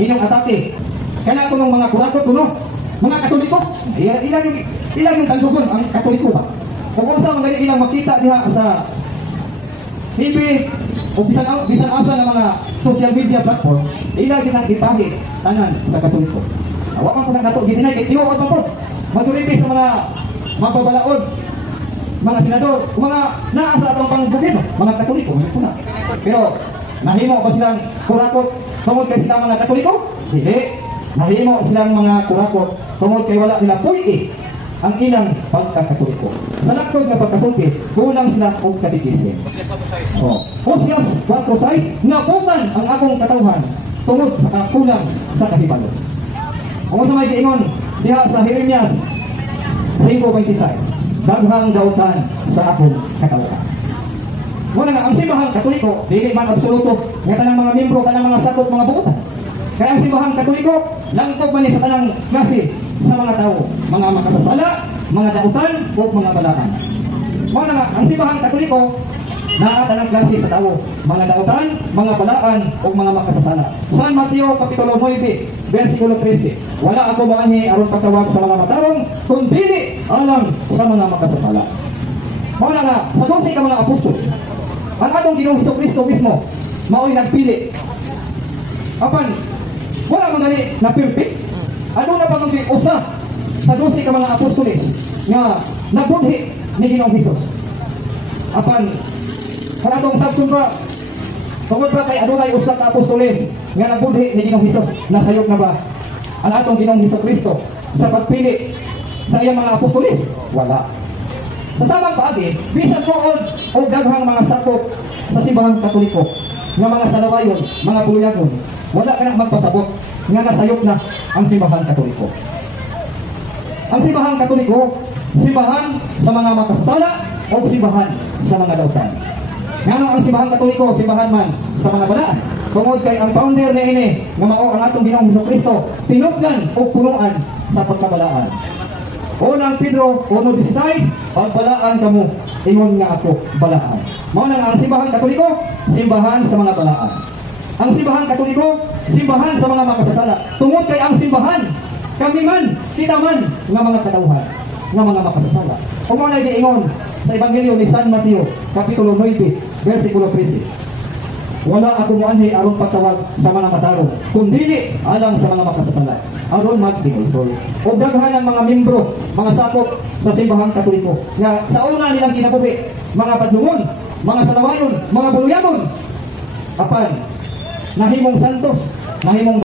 inyong atake. Kaya ako ng mga kurakot kuno, mga Katoliko, ilang yung tandugon ang Katoliko ba? Kung sa mga ilang makita diha sa TV o bisan asa ng mga social media platform, ilang din ang ipahi tanan sa Katoliko. Awa man po ng Katoliko, ginay kay tinuod man po. Majority sa mga mapabalaod, mga senador, mga naasa atong pang-gobyerno, mga Katoliko, na. Pero nahimo ba silang kurakot tungod kay silang mga Katoliko? Hindi. Nahimo silang mga kurakot tungod kay wala nila puy ang ilang pagkakatoliko. Sa laktod na pagkasulti, kulang sila og katikisin. Hosea 4:6, napukan ang akong katawhan tungod sa kulang sa kahibalo. Kung sa may giingon diha sa Jeremias 5:26, daghang dautan sa akong katawhan. Muna nga, ang simbahang Katoliko, dili man absoluto, nga tanang mga membro, tanang mga sakot, mga buutan. Kaya ang simbahang Katoliko, langkog man sa tanang klase sa mga tao, mga makasasala, mga dautan, o mga balaan. Muna nga, ang simbahang Katoliko, tanang klase sa tao, mga dautan, mga balaan, o mga makasasala. San Mateo, Kapitulo 9, versikulo 13, wala ako maanhi aron patawag sa mga matarong, kundi alang sa mga makasasala. Muna nga, sa 12 ka mga apostol, ang atong Ginoong Hesukristo mismo, mao'y nagpili. Apan, wala man gali na perfect. Ano na pa kung usa sa 12 ka mga apostoles nga nagbudhi ni Ginoong Hesus. Apan, kung atong sabton ba, tungod ba kay adunay usa ka apostoles nga nagbudhi ni Ginoong Hesus, nasayop na ba ang atong Ginoong Hesukristo sa pagpili sa iyang mga apostoles? Wala. Sa tamang paagi, bisan tuod o daghang mga sakop sa simbahang Katoliko, nga mga salawayon, mga buluyagon, wala ka nang magpasabot nga nasayop na ang simbahang Katoliko. Ang simbahang Katoliko, simbahan sa mga makasasala o simbahan sa mga dautan. Ngano ang simbahang Katoliko, simbahan man sa mga balaan. Tungod kay ang founder na ini, nga mao ang atong Ginoong Hesukristo, tinubdan o punuan sa pagkabalaan. Unang Pedro 1:16, pagbalaan kamo, ingon nga ako balaan. Mao nang ang simbahan Katoliko, simbahan sa mga balaan. Ang simbahan Katoliko, simbahan sa mga makasasala. Tungod kay ang simbahan, kami man, kita man, nga mga katauhan, nga mga makasasala. Kung na giingon sa Ebanghelyo ni San Mateo, Kapitulo 9, versikulo 13, wala ako muanhi aron patawag sa mga matarong, kundi alang sa mga makasasala, aron magdingol. O daghan ang mga membro, mga sakop sa simbahang Katoliko, nga sa una nilang kinabuhi, mga padlungon, mga salawayon, mga buluyagon, apan nahimong santos, nahimong